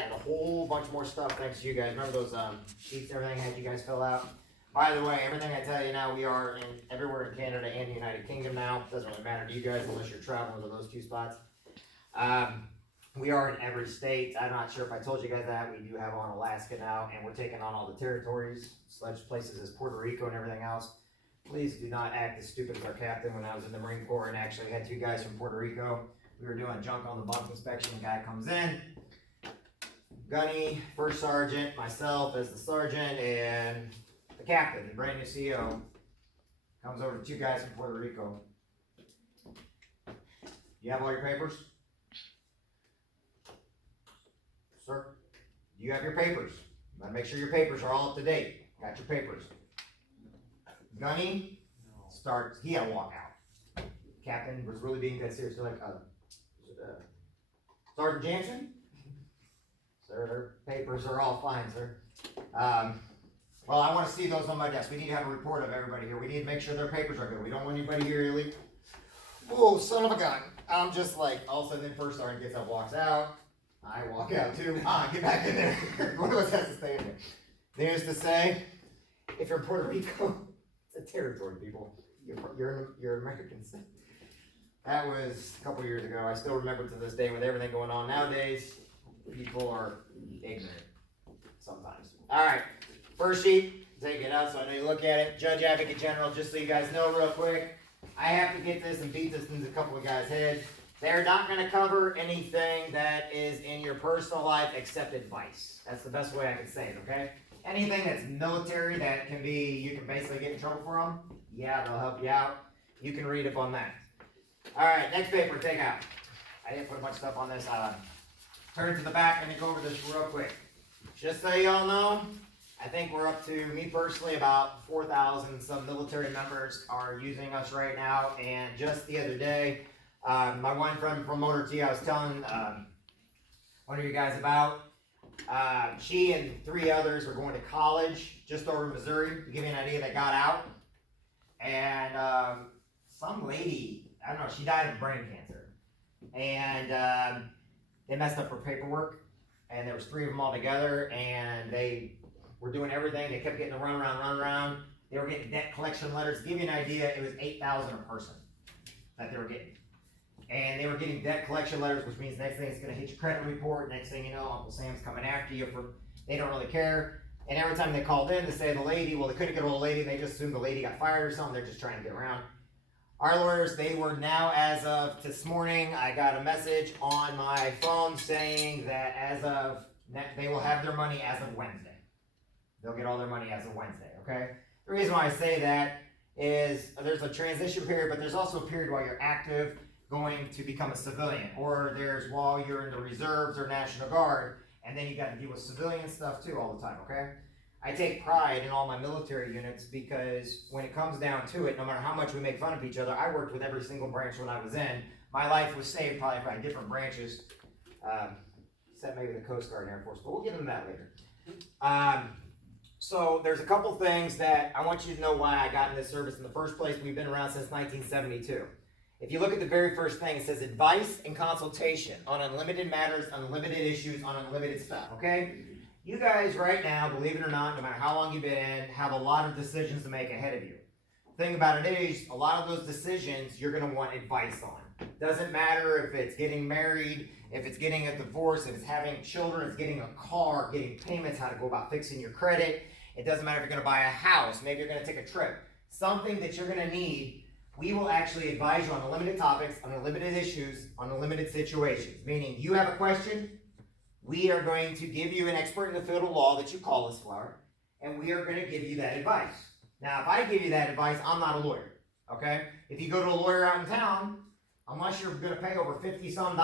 And a whole bunch more stuff thanks to you guys. Remember those sheets, everything I had you guys fill out? By the way, everything I tell you now, we are in everywhere in Canada and the United Kingdom now. Doesn't really matter to you guys unless you're traveling to those two spots. We are in every state. I'm not sure if I told you guys that. We do have on Alaska now, and we're taking on all the territories, such places as Puerto Rico and everything else. Please do not act as stupid as our captain when I was in the Marine Corps and actually had two guys from Puerto Rico. We were doing junk on the bunk inspection. The guy comes in, Gunny, first sergeant, myself as the sergeant, and the captain, the brand new CO, comes over to two guys from Puerto Rico. You have all your papers? Sir, do you have your papers? You gotta make sure your papers are all up to date. Got your papers. Gunny starts, he had to walk out. Captain was really being dead serious. They're like, Sergeant Jansen? Sir, their papers are all fine, sir. Well, I want to see those on my desk. We need to have a report of everybody here. We need to make sure their papers are good. We don't want anybody here illegal. Oh, son of a gun. I'm just like, all of a sudden, then first sergeant gets up, walks out. I walk out too. Get back in there. One of us has to stay in there. Needless to say, if you're in Puerto Rico, it's a territory, people. You're Americans. That was a couple years ago. I still remember to this day with everything going on nowadays. People are ignorant sometimes. All right, first sheet, take it out so I know you look at it. Judge Advocate General, just so you guys know real quick, I have to get this and beat this into a couple of guys' heads. They're not going to cover anything that is in your personal life except advice. That's the best way I can say it, okay? Anything that's military that can be, you can basically get in trouble for them, yeah, they'll help you out. You can read up on that. All right, next paper, take out. I didn't put a bunch of stuff on this. Turn to the back and go over this real quick. Just so y'all know, I think we're up to, me personally, about 4,000 some military members are using us right now. And just the other day, my one friend from Motor T, I was telling one of you guys about, she and 3 others were going to college just over in Missouri, to give you an idea, they got out. And some lady, I don't know, she died of brain cancer. And they messed up her paperwork, and there was 3 of them all together, and they were doing everything. They kept getting the run around. They were getting debt collection letters. To give you an idea, it was $8,000 a person that they were getting. And they were getting debt collection letters, which means next thing it's gonna hit your credit report. Next thing you know, Uncle Sam's coming after you for, they don't really care. And every time they called in to say the lady, well, they couldn't get a hold of the lady, they just assumed the lady got fired or something. They're just trying to get around. Our lawyers, they were now, as of this morning, I got a message on my phone saying that as of, they will have their money as of Wednesday. They'll get all their money as of Wednesday, okay? The reason why I say that is there's a transition period, but there's also a period while you're active going to become a civilian, or there's while you're in the reserves or National Guard, and then you got to deal with civilian stuff too all the time, okay? I take pride in all my military units because when it comes down to it, no matter how much we make fun of each other, I worked with every single branch when I was in. My life was saved probably by different branches, except maybe the Coast Guard and Air Force, but we'll get into that later. So there's a couple things that I want you to know why I got in this service in the first place. We've been around since 1972. If you look at the very first thing, it says advice and consultation on unlimited matters, unlimited issues, on unlimited stuff, okay? You guys right now, believe it or not, no matter how long you've been in, have a lot of decisions to make ahead of you. The thing about it is, a lot of those decisions you're going to want advice on. Doesn't matter if it's getting married, if it's getting a divorce, if it's having children, it's getting a car, getting payments, how to go about fixing your credit. It doesn't matter if you're going to buy a house, maybe you're going to take a trip. Something that you're going to need, we will actually advise you on unlimited topics, on unlimited issues, on unlimited situations. Meaning, you have a question, we are going to give you an expert in the field of law that you call us for, and we are going to give you that advice. Now, if I give you that advice, I'm not a lawyer, okay? If you go to a lawyer out in town, unless you're going to pay over $50-some,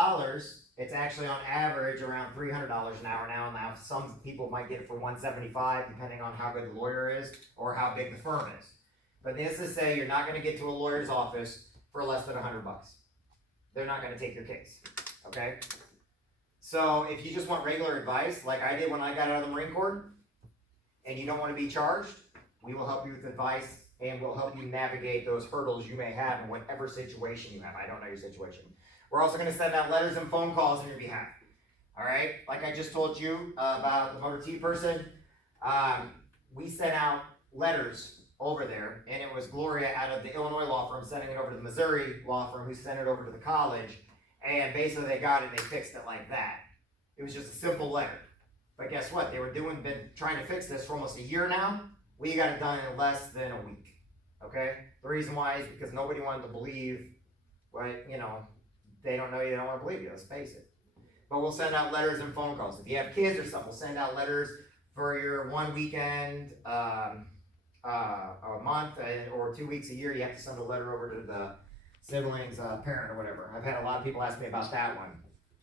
it's actually on average around $300 an hour now. Now, some people might get it for $175, depending on how good the lawyer is or how big the firm is. But this is to say you're not going to get to a lawyer's office for less than $100. They're not going to take your case, okay? So if you just want regular advice, like I did when I got out of the Marine Corps, and you don't want to be charged, we will help you with advice and we'll help you navigate those hurdles you may have in whatever situation you have. I don't know your situation. We're also going to send out letters and phone calls on your behalf. all right? Like I just told you about the motor T person, we sent out letters over there, and it was Gloria out of the Illinois law firm sending it over to the Missouri law firm who sent it over to the college, and basically they got it and they fixed it like that. It was just a simple letter. But guess what? They were been trying to fix this for almost a year now. We got it done in less than a week, okay? The reason why is because nobody wanted to believe what, they don't know you, they don't want to believe you, let's face it. But we'll send out letters and phone calls. If you have kids or something, we'll send out letters for your one weekend, a month, or 2 weeks a year. You have to send a letter over to the sibling's parent or whatever. I've had a lot of people ask me about that one.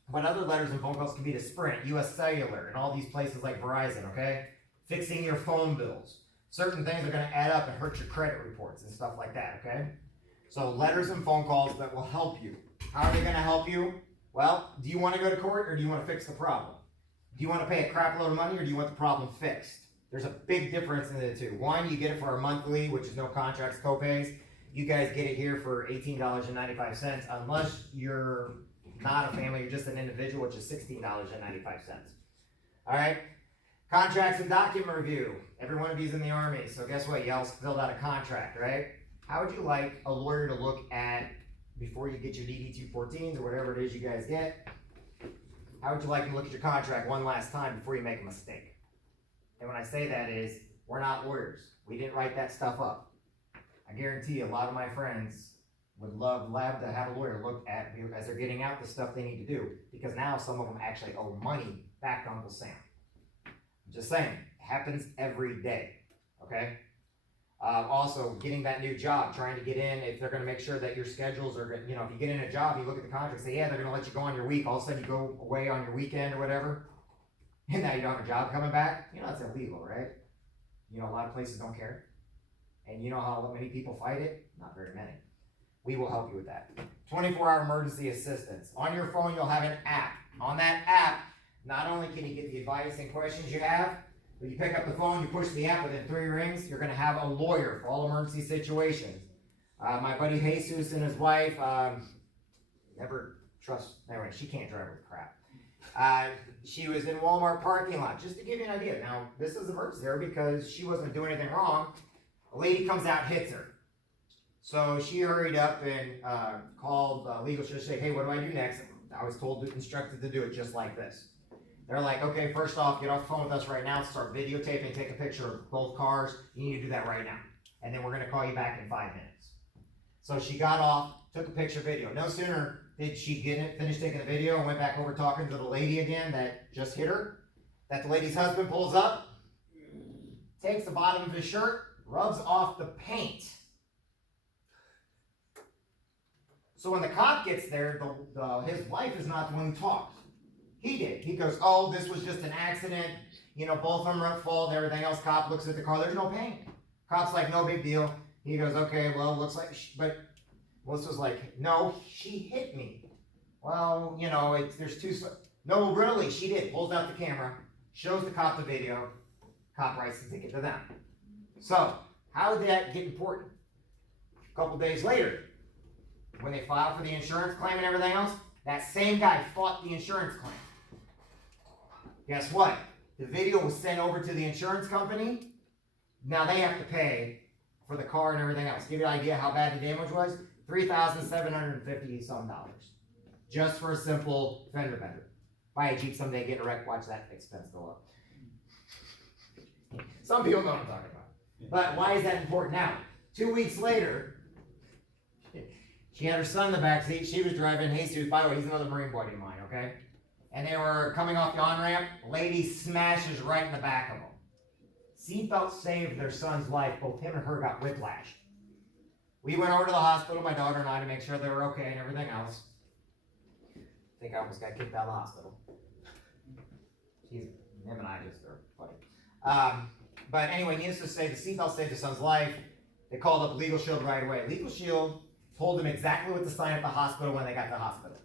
But other letters and phone calls can be to Sprint, US Cellular, and all these places like Verizon, okay? Fixing your phone bills. Certain things are going to add up and hurt your credit reports and stuff like that, okay? So letters and phone calls that will help you. How are they going to help you? Well, do you want to go to court or do you want to fix the problem? Do you want to pay a crap load of money or do you want the problem fixed? There's a big difference in the two. One, you get it for a monthly, which is no contracts, co-pays. You guys get it here for $18.95 unless you're not a family, you're just an individual, which is $16.95. All right? Contracts and document review. Every one of you is in the Army, so guess what? You all filled out a contract, right? How would you like a lawyer to look at before you get your DD-214s or whatever it is you guys get? How would you like them to look at your contract one last time before you make a mistake? And when I say that is, we're not lawyers. We didn't write that stuff up. I guarantee you a lot of my friends would love to have a lawyer look at as they're getting out the stuff they need to do, because now some of them actually owe money back to Uncle Sam. I'm just saying, it happens every day, okay? Also, getting that new job, trying to get in, if they're going to make sure that your schedules are, if you get in a job, you look at the contract, say, yeah, they're going to let you go on your week, all of a sudden you go away on your weekend or whatever, and now you don't have a job coming back, that's illegal, right? A lot of places don't care. And you know how many people fight it? Not very many. We will help you with that. 24-hour emergency assistance. On your phone, you'll have an app. On that app, not only can you get the advice and questions you have, but you pick up the phone, you push the app, within 3 rings, you're going to have a lawyer for all emergency situations. My buddy Jesus and his wife, never trust, anyway, she can't drive with crap. She was in Walmart parking lot, just to give you an idea. Now, this is emergency there because she wasn't doing anything wrong. A lady comes out, hits her. So she hurried up and called legal. She said, hey, what do I do next? I was instructed to do it just like this. They're like, okay, first off, get off the phone with us right now, start videotaping, take a picture of both cars. You need to do that right now. And then we're going to call you back in 5 minutes. So she got off, took a picture video. No sooner did she finish taking the video and went back over talking to the lady again that just hit her, that the lady's husband pulls up, takes the bottom of his shirt, rubs off the paint. So when the cop gets there, his wife is not the one who talked. He did. He goes, oh, this was just an accident. Both of them are at fault and everything else. Cop looks at the car. There's no paint. Cop's like, no big deal. He goes, okay, well, looks like, but Melissa's like, no, she hit me. Well, there's two. No, really, she did. Pulls out the camera, shows the cop the video. Cop writes the ticket to them. So, how did that get important? A couple days later, when they filed for the insurance claim and everything else, that same guy fought the insurance claim. Guess what? The video was sent over to the insurance company. Now they have to pay for the car and everything else. Give you an idea how bad the damage was? $3,750 some dollars. Just for a simple fender bender. Buy a Jeep someday, get a wreck, watch that expense go up. Some people know what I'm talking about. But why is that important now? 2 weeks later, she had her son in the back seat. She was driving. Jesus, by the way, he's another Marine buddy of mine, okay? And they were coming off the on-ramp. Lady smashes right in the back of them. Seatbelt saved their son's life. Both him and her got whiplash. We went over to the hospital, my daughter and I, to make sure they were okay and everything else. I think I almost got kicked out of the hospital. Him and I just are funny. But anyway, needless to say, the seatbelt saved his son's life. They called up Legal Shield right away. Legal Shield told them exactly what to sign at the hospital when they got to the hospital.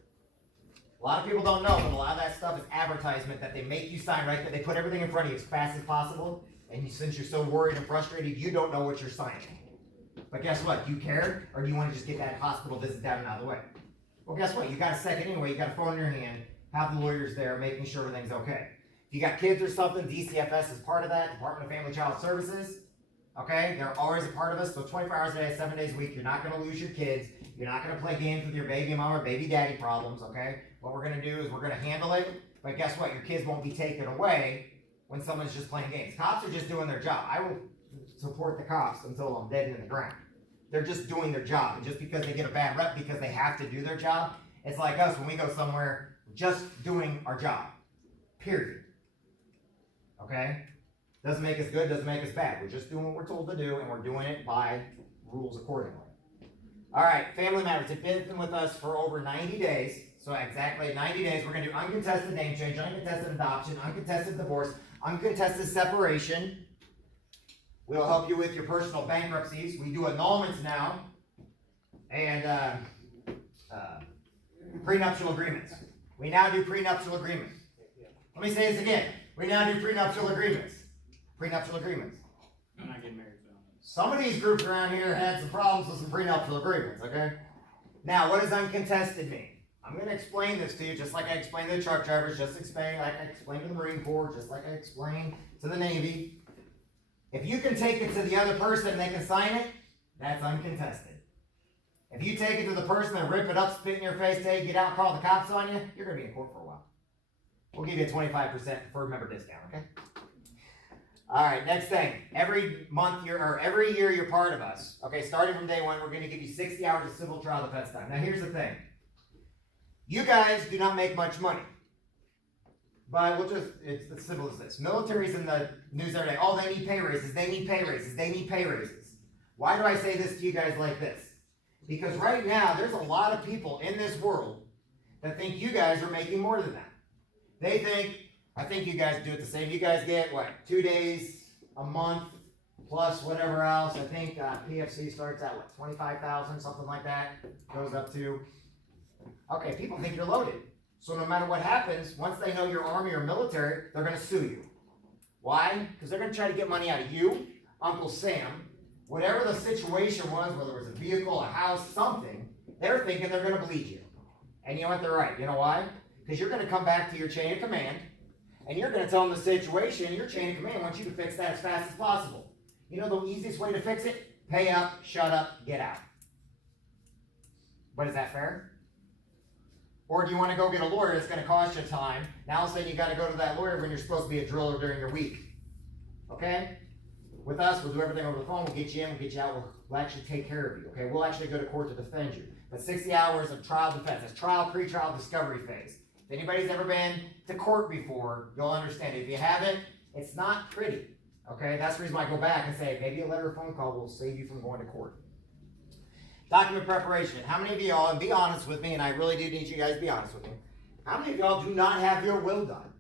A lot of people don't know, but a lot of that stuff is advertisement that they make you sign right there. They put everything in front of you as fast as possible, and since you're so worried and frustrated, you don't know what you're signing. But guess what? Do you care, or do you want to just get that hospital visit down and out of the way? Well, guess what? You got a second anyway. You got a phone in your hand. have the lawyers there making sure everything's okay. If you got kids or something, DCFS is part of that, Department of Family Child Services. Okay, they're always a part of us, so 24 hours a day, 7 days a week, you're not gonna lose your kids, you're not gonna play games with your baby mama or baby daddy problems, okay? What we're gonna do is we're gonna handle it, but guess what, your kids won't be taken away when someone's just playing games. Cops are just doing their job. I will support the cops until I'm dead in the ground. They're just doing their job, and just because they get a bad rep because they have to do their job, it's like us when we go somewhere, just doing our job, period, okay? Doesn't make us good, doesn't make us bad. We're just doing what we're told to do, and we're doing it by rules accordingly. All right, family matters. It's been with us for over 90 days. So exactly 90 days, we're going to do uncontested name change, uncontested adoption, uncontested divorce, uncontested separation. We'll help you with your personal bankruptcies. We do annulments now, and prenuptial agreements. We now do prenuptial agreements. Let me say this again. We now do prenuptial agreements. Prenuptial agreements. I'm not getting married, so. Some of these groups around here had some problems with some prenuptial agreements, okay? Now, what does uncontested mean? I'm going to explain this to you just like I explained to the truck drivers, just explain like I explained to the Marine Corps, just like I explained to the Navy. If you can take it to the other person and they can sign it, that's uncontested. If you take it to the person and rip it up, spit in your face, say, get out and call the cops on you, you're going to be in court for a while. We'll give you a 25% deferred member discount, okay? All right, next thing. Every year you're part of us. Okay, starting from day one, we're going to give you 60 hours of civil trial defense time. Now, here's the thing. You guys do not make much money. But it's as simple as this. Military's in the news every day. Oh, they need pay raises, they need pay raises, they need pay raises. Why do I say this to you guys like this? Because right now, there's a lot of people in this world that think you guys are making more than that. They think, I think you guys do it the same. You guys get, what, 2 days, a month, plus whatever else. I think PFC starts at, what, 25,000, something like that. Goes up to. Okay, people think you're loaded. So no matter what happens, once they know you're Army or military, they're going to sue you. Why? Because they're going to try to get money out of you, Uncle Sam, whatever the situation was, whether it was a vehicle, a house, something, they're thinking they're going to bleed you. And you know what? They're right. You know why? Because you're going to come back to your chain of command, and you're going to tell them the situation, and your chain of command wants you to fix that as fast as possible. You know the easiest way to fix it? Pay up, shut up, get out. But is that fair? Or do you want to go get a lawyer that's going to cost you time? Now all of a sudden you got to go to that lawyer when you're supposed to be a driller during your week. Okay? With us, we'll do everything over the phone. We'll get you in, we'll get you out. We'll actually take care of you. Okay? We'll actually go to court to defend you. But 60 hours of trial defense. That's trial, pre-trial, discovery phase. If anybody's ever been to court before, you'll understand it. If you haven't, it's not pretty. Okay? That's the reason why I go back and say maybe a letter or phone call will save you from going to court. Document preparation. How many of y'all, and be honest with me, and I really do need you guys to be honest with me, how many of y'all do not have your will done?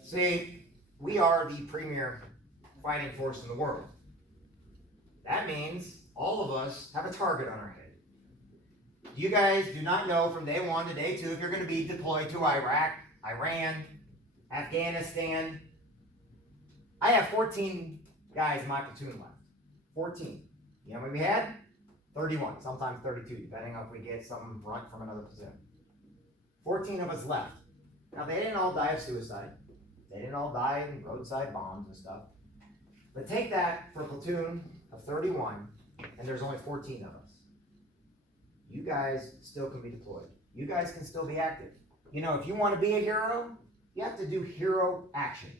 See, we are the premier fighting force in the world. That means all of us have a target on our head. You guys do not know from day one to day two if you're going to be deployed to Iraq, Iran, Afghanistan. I have 14 guys in my platoon left. 14. You know what we had? 31, sometimes 32, depending on if we get some runt from another platoon. 14 of us left. Now, they didn't all die of suicide. They didn't all die in roadside bombs and stuff. But take that for a platoon of 31, and there's only 14 of us. You guys still can be deployed. You guys can still be active. You know, if you want to be a hero, you have to do hero actions.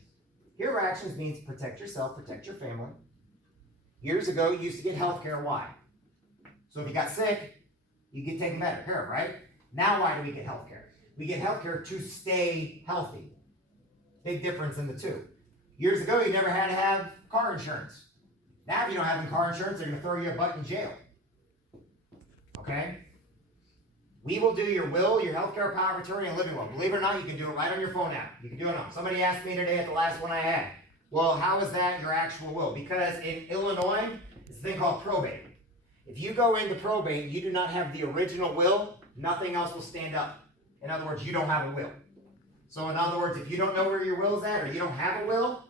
Hero actions means protect yourself, protect your family. Years ago, you used to get health care. Why? So if you got sick, you get taken better care of, right? Now why do we get health care? We get health care to stay healthy. Big difference in the two. Years ago, you never had to have car insurance. Now if you don't have car insurance, they're going to throw you a butt in jail. Okay? We will do your will, your health care, power of attorney, and living will. Believe it or not, you can do it right on your phone now. You can do it now. Somebody asked me today at the last one I had, well, how is that your actual will? Because in Illinois, it's a thing called probate. If you go into probate and you do not have the original will, nothing else will stand up. In other words, you don't have a will. So in other words, if you don't know where your will's at or you don't have a will,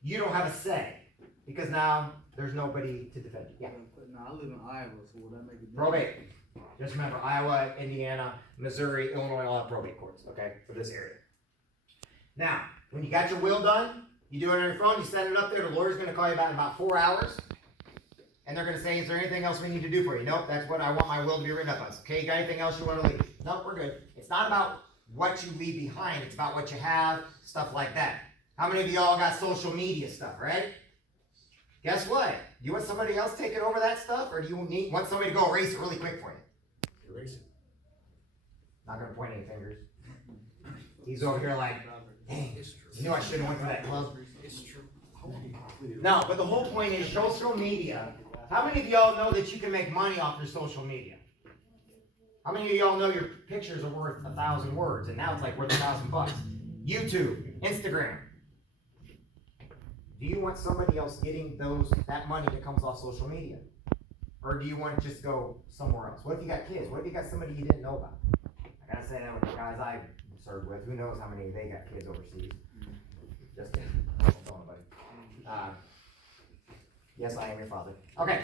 you don't have a say. Because now there's nobody to defend you. Yeah. No, I live in Iowa, so will that make a difference? Probate. Just remember, Iowa, Indiana, Missouri, Illinois, all have probate courts, okay, for this area. Now, when you got your will done, you do it on your phone, you send it up there, the lawyer's gonna call you back in about 4 hours, and they're gonna say, is there anything else we need to do for you? Nope, that's what I want my will to be written up as. Okay, you got anything else you wanna leave? Nope, we're good. It's not about what you leave behind, it's about what you have, stuff like that. How many of y'all got social media stuff, right? Guess what? You want somebody else taking over that stuff, or do you want somebody to go erase it really quick for you? Erase it. Not gonna point any fingers. He's over here like, dang, It's true. you knew I shouldn't have went to that club. It's true. No, but the whole point is social media. How many of y'all know that you can make money off your social media? How many of y'all know your pictures are worth 1,000 words, and now it's like worth $1,000? YouTube, Instagram. Do you want somebody else getting that money that comes off social media? Or do you want to just go somewhere else? What if you got kids? What if you got somebody you didn't know about? I gotta say that with the guys I served with. Who knows how many they got kids overseas? Just kidding. Don't tell anybody. Yes, I am your father. Okay.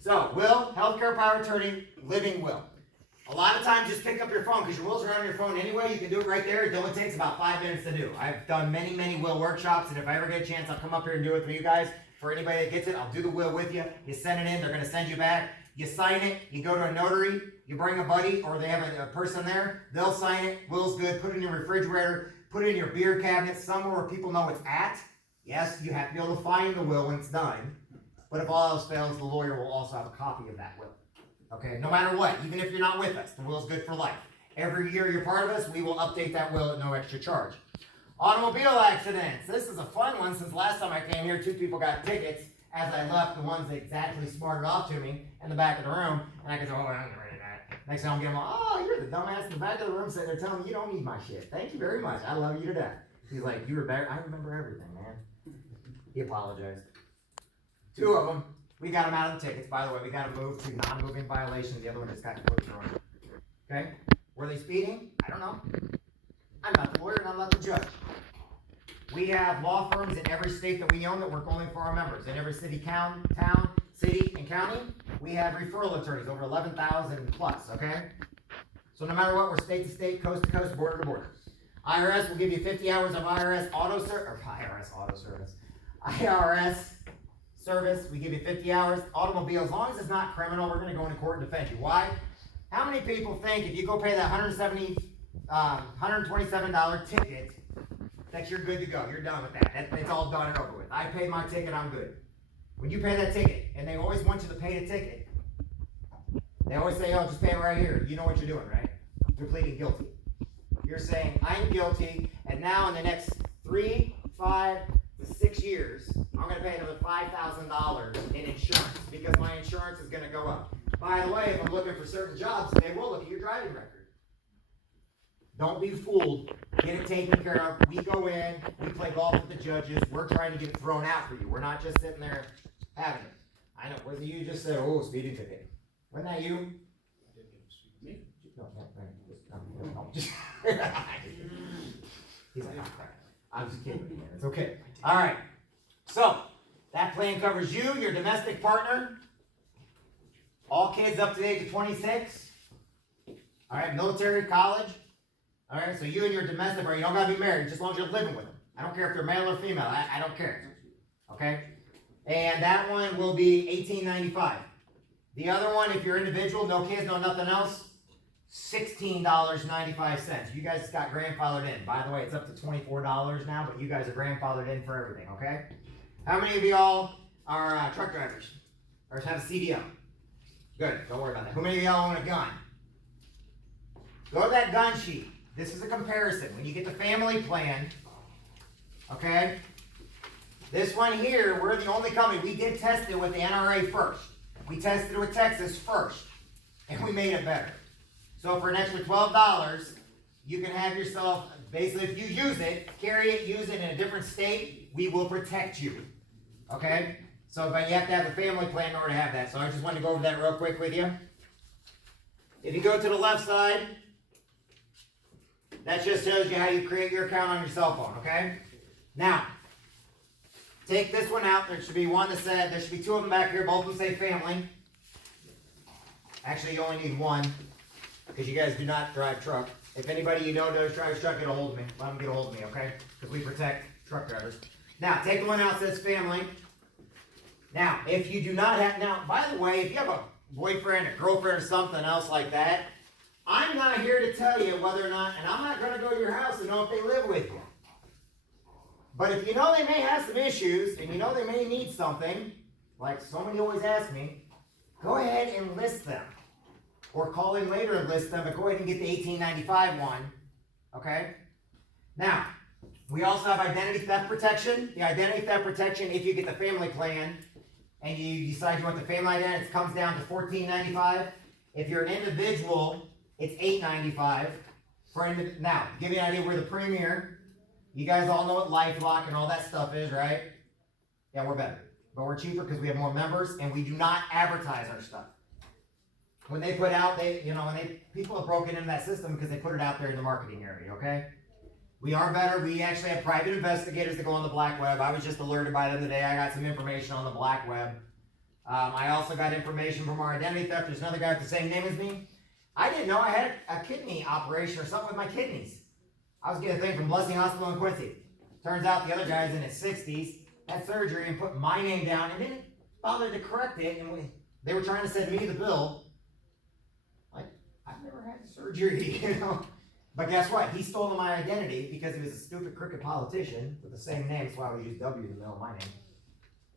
So, will, healthcare power of attorney, living will. A lot of times just pick up your phone because your wills are on your phone anyway. You can do it right there. It only takes about 5 minutes to do. I've done many, many will workshops, and if I ever get a chance, I'll come up here and do it for you guys. For anybody that gets it, I'll do the will with you. You send it in, they're going to send you back. You sign it, you go to a notary, you bring a buddy, or they have a person there. They'll sign it, will's good, put it in your refrigerator, put it in your beer cabinet, somewhere where people know it's at. Yes, you have to be able to find the will when it's done. But if all else fails, the lawyer will also have a copy of that will. Okay, no matter what, even if you're not with us, the will's good for life. Every year you're part of us, we will update that will at no extra charge. Automobile accidents. This is a fun one since last time I came here, 2 people got tickets as I left, the ones that exactly smarted off to me in the back of the room, and I could say, oh, I'm ready to that. Next time I'm getting, oh, you're the dumbass in the back of the room sitting there telling me you don't need my shit. Thank you very much. I love you to death. He's like, you were better. I remember everything, man. He apologized. 2 of them. We got them out of the tickets. By the way, we got them moved to non-moving violations. The other one just got closure on it. Okay? Were they speeding? I don't know. I'm not the lawyer and I'm not the judge. We have law firms in every state that we own that work only for our members. In every city, town, city, and county, we have referral attorneys, over 11,000 plus, okay? So no matter what, we're state to state, coast to coast, border to border. IRS will give you 50 hours of IRS auto service, we give you 50 hours. Automobile, as long as it's not criminal, we're going to go into court and defend you. Why? How many people think if you go pay that $127 ticket that you're good to go? You're done with that. It's all done and over with. I paid my ticket, I'm good. When you pay that ticket, and they always want you to pay the ticket, they always say, oh, just pay it right here. You know what you're doing, right? You're pleading guilty. You're saying, I'm guilty, and now in the next 3, 5, 6 years, I'm going to pay another $5,000 in insurance because my insurance is going to go up. By the way, if I'm looking for certain jobs, they will look at your driving record. Don't be fooled. Get it taken care of. We go in, we play golf with the judges. We're trying to get it thrown out for you. We're not just sitting there having it. I know. Was it you just said, oh, speeding ticket? Wasn't that you? Me? No. He's like, oh, crap. I'm just kidding, man. It's okay. All right. So, that plan covers you, your domestic partner, all kids up to the age of 26. All right, military, college. All right, so you and your domestic partner, you don't got to be married, just as long as you're living with them. I don't care if they're male or female. I don't care. Okay? And that one will be $18.95. The other one, if you're individual, no kids, no nothing else, $16.95. You guys got grandfathered in. By the way, it's up to $24 now, but you guys are grandfathered in for everything, okay? How many of y'all are truck drivers? Or have a CDL? Good, don't worry about that. How many of y'all own a gun? Go to that gun sheet. This is a comparison. When you get the family plan, okay? This one here, we're the only company. We did test it with the NRA first. We tested it with Texas first, and we made it better. So for an extra $12, you can have yourself, basically if you use it, carry it, use it in a different state, we will protect you. Okay? So, but you have to have a family plan in order to have that. So I just wanted to go over that real quick with you. If you go to the left side, that just shows you how you create your account on your cell phone, okay? Now, take this one out. There should be one that said, there should be 2 of them back here, both of them say family. Actually, you only need one, because you guys do not drive truck. If anybody you know does drive truck, get a hold of me. Let them get a hold of me, okay? Because we protect truck drivers. Now, take the one out that says family. Now, if you do not have, now, by the way, if you have a boyfriend, a girlfriend, or something else like that, I'm not here to tell you whether or not, and I'm not going to go to your house and know if they live with you. But if you know they may have some issues, and you know they may need something, like somebody always asks me, go ahead and list them. Or call in later and list them, but go ahead and get the 1895 one, okay? Now, we also have identity theft protection. The identity theft protection, if you get the family plan, and you decide you want the family identity, it comes down to $14.95. If you're an individual, it's $8.95. Now, to give you an idea, we're the premier. You guys all know what LifeLock and all that stuff is, right? Yeah, we're better. But we're cheaper because we have more members, and we do not advertise our stuff. When they put out, people have broken into that system because they put it out there in the marketing area, okay? We are better. We actually have private investigators that go on the black web. I was just alerted by them today. I got some information on the black web. I also got information from our identity theft. There's another guy with the same name as me. I didn't know I had a kidney operation or something with my kidneys. I was getting a thing from Blessing Hospital in Quincy. Turns out the other guy's in his 60s, had surgery and put my name down and didn't bother to correct it. And they were trying to send me the bill. Like, I've never had surgery, But guess what? He stole my identity because he was a stupid, crooked politician with the same name. That's why we use W in the middle of my name.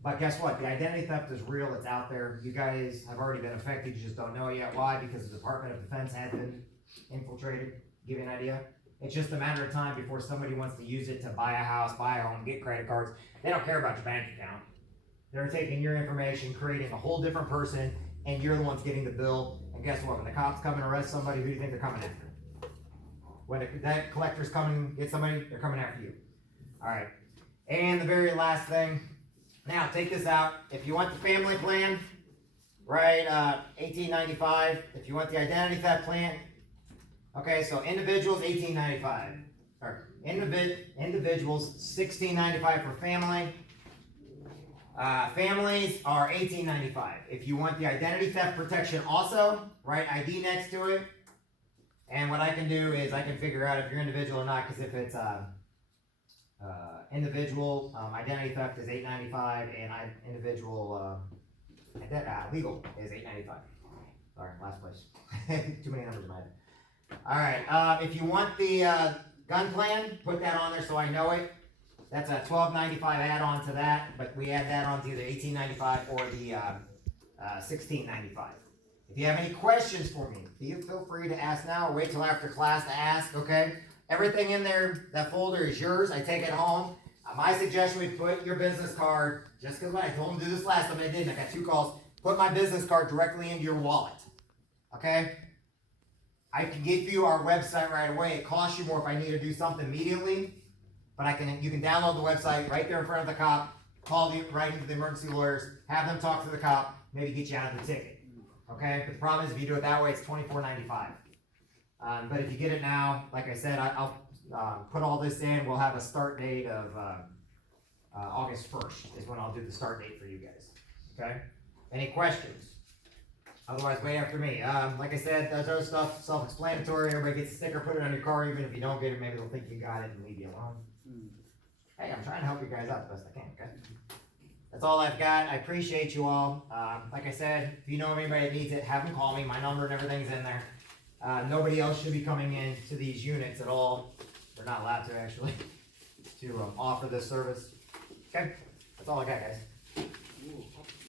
But guess what? The identity theft is real. It's out there. You guys have already been affected. You just don't know it yet. Why? Because the Department of Defense has been infiltrated. Give you an idea? It's just a matter of time before somebody wants to use it to buy a house, buy a home, get credit cards. They don't care about your bank account. They're taking your information, creating a whole different person, and you're the ones getting the bill. And guess what? When the cops come and arrest somebody, who do you think they're coming after? When that collector's coming and get somebody, they're coming after you. All right. And the very last thing. Now, take this out. If you want the family plan, right, $18.95. If you want the identity theft plan, okay, so individuals, $18.95. Or individuals, $16.95 for family. Families are $18.95. If you want the identity theft protection also, write ID next to it. And what I can do is I can figure out if you're individual or not, because if it's individual, identity theft is $8.95, and individual legal is $8.95. Sorry, last place. Too many numbers in my head. All right, if you want the gun plan, put that on there so I know it. That's a $12.95 add-on to that, but we add that on to either $18.95 or the $16.95. If you have any questions for me, feel free to ask now or wait till after class to ask, okay? Everything in there, that folder is yours. I take it home. My suggestion would put your business card, just because when I told them to do this last time, I didn't. I got 2 calls. Put my business card directly into your wallet, okay? I can give you our website right away. It costs you more if I need to do something immediately, but you can download the website right there in front of the cop, call right into the emergency lawyers, have them talk to the cop, maybe get you out of the ticket. Okay, but the problem is if you do it that way, it's $24.95. But if you get it now, like I said, I'll put all this in. We'll have a start date of August 1st is when I'll do the start date for you guys. Okay? Any questions? Otherwise, wait after me. Like I said, there's other stuff self-explanatory. Everybody gets a sticker, put it on your car. Even if you don't get it, maybe they'll think you got it and leave you alone. Hey, I'm trying to help you guys out the best I can, okay? That's all I've got. I appreciate you all. Like I said, if you know anybody that needs it, have them call me. My number and everything's in there. Nobody else should be coming in to these units at all. They're not allowed to, actually, to offer this service. Okay? That's all I got, guys.